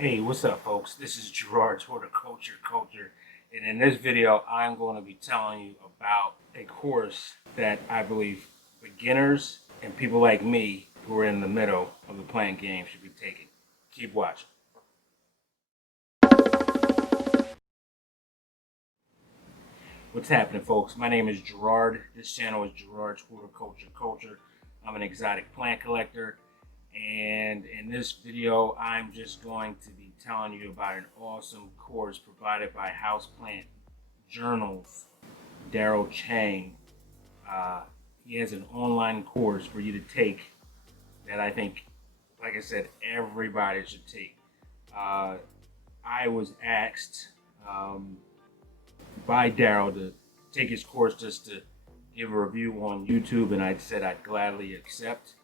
Hey, what's up, folks? This is Gerard's Horticulture Culture, and in this video, I'm going to be telling you about a course that I believe beginners and people like me who are in the middle of the plant game should be taking. Keep watching. What's happening, folks? My name is Gerard. This channel is Gerard's Horticulture Culture. I'm an exotic plant collector, and in this video, I'm just going to be telling you about an awesome course provided by Houseplant Journal's Darryl Cheng. He has an online course for you to take that I think, like I said, everybody should take. I was asked by Darryl to take his course just to give a review on YouTube, and I said I'd gladly accept.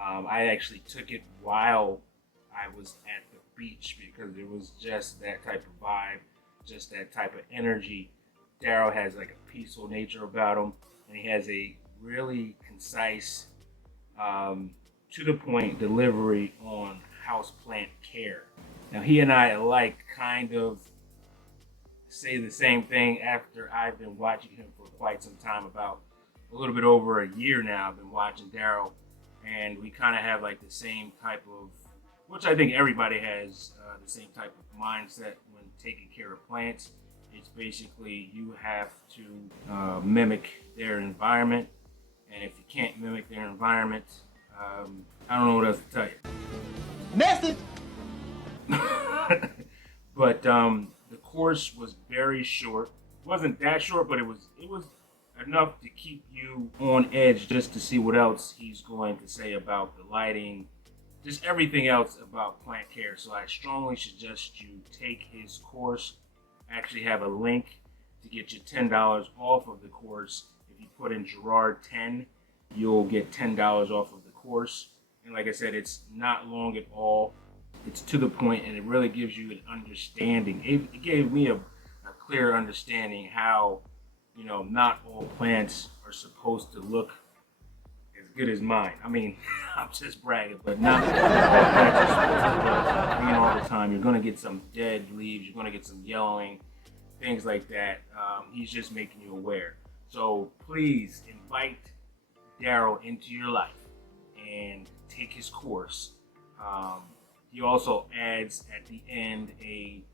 I actually took it while I was at the beach because it was just that type of vibe, just that type of energy. Darryl has like a peaceful nature about him, and he has a really concise, to the point delivery on houseplant care. Now, he and I alike kind of say the same thing after I've been watching him for quite some time. About a little bit over a year now, I've been watching Darryl, and we kind of have like the same type of, which I think everybody has the same type of mindset when taking care of plants. It's basically you have to mimic their environment, and if you can't mimic their environment, I don't know what else to tell you. Message. But the course was very short. It wasn't that short, but it was enough to keep you on edge just to see what else he's going to say about the lighting, just everything else about plant care. So I strongly suggest you take his course. I actually have a link to get you $10 off of the course. If you put in Gerard 10, you'll get $10 off of the course. And like I said, it's not long at all. It's to the point, and it really gives you an understanding. It gave me a clear understanding how, not all plants are supposed to look as good as mine. I mean, I'm just bragging, but not all plants are supposed to look green all the time. You're going to get some dead leaves. You're going to get some yellowing, things like that. He's just making you aware. So please invite Darryl into your life and take his course. He also adds at the end a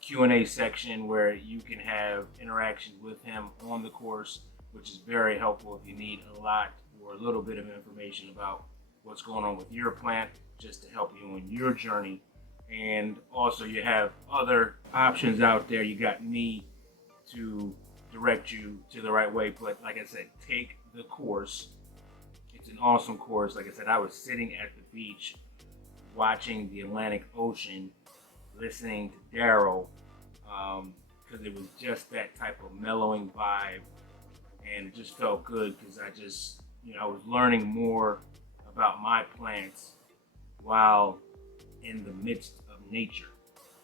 Q&A section where you can have interactions with him on the course, which is very helpful if you need a lot or a little bit of information about what's going on with your plant, just to help you on your journey. And also you have other options out there. You got me to direct you to the right way, but like I said, take the course. It's an awesome course. Like I said, I was sitting at the beach watching the Atlantic Ocean, listening to Darryl, because it was just that type of mellowing vibe, and it just felt good because I was learning more about my plants while in the midst of nature.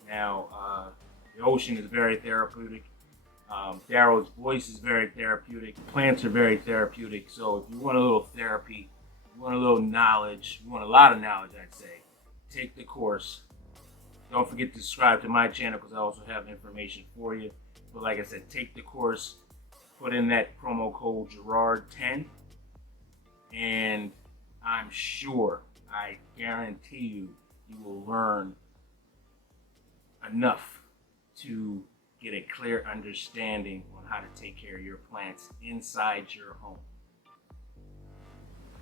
Now, the ocean is very therapeutic. Darryl's voice is very therapeutic. Plants are very therapeutic. So if you want a little therapy, you want a little knowledge, you want a lot of knowledge, I'd say, take the course. Don't forget to subscribe to my channel because I also have information for you. But like I said, take the course, put in that promo code Gerard10, and I'm sure, I guarantee you, you will learn enough to get a clear understanding on how to take care of your plants inside your home.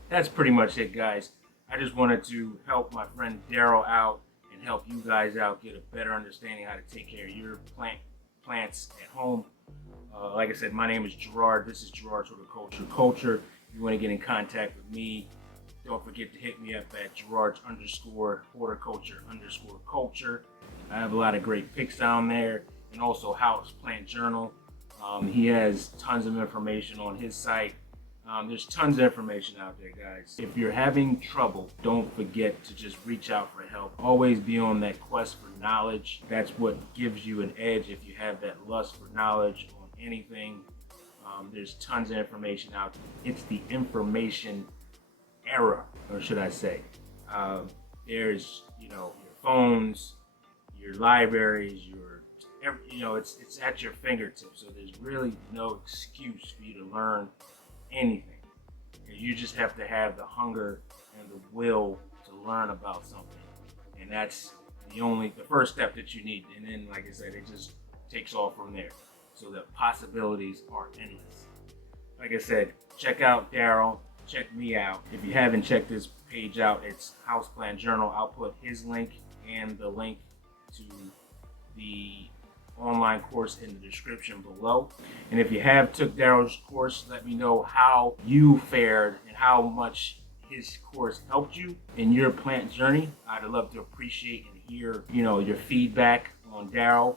That's pretty much it, guys. I just wanted to help my friend Darryl out and help you guys out get a better understanding how to take care of your plants at home. Like I said, my name is Gerard. This is Gerard's Horticulture Culture. If you want to get in contact with me, don't forget to hit me up at Gerard's_horticulture_culture. I have a lot of great pics down there, and also Houseplant Journal. He has tons of information on his site. There's tons of information out there, guys. If you're having trouble, don't forget to just reach out for help. Always be on that quest for knowledge. That's what gives you an edge if you have that lust for knowledge on anything. There's tons of information out there. It's the information era, or should I say. There's, your phones, your libraries, it's at your fingertips. So there's really no excuse for you to learn anything. You just have to have the hunger and the will to learn about something, and that's the first step that you need. And then, like I said, it just takes off from there. So the possibilities are endless. Like I said, check out Darryl. Check me out. If you haven't checked this page out, it's Houseplant Journal. I'll put his link and the link to the online course in the description below. And if you have took Darryl's course, let me know how you fared and how much his course helped you in your plant journey. I'd love to appreciate and hear, your feedback on Darryl.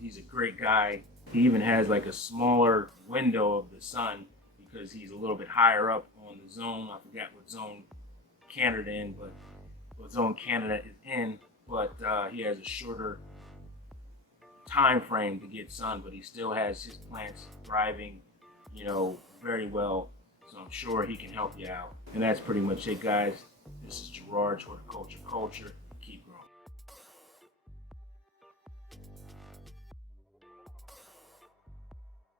He's a great guy. He even has like a smaller window of the sun because he's a little bit higher up on the zone. I forgot what zone Canada is in, but he has a shorter time frame to get sun, but he still has his plants thriving, very well. So I'm sure he can help you out. And that's pretty much it, guys. This is Gerard's Horticulture Culture.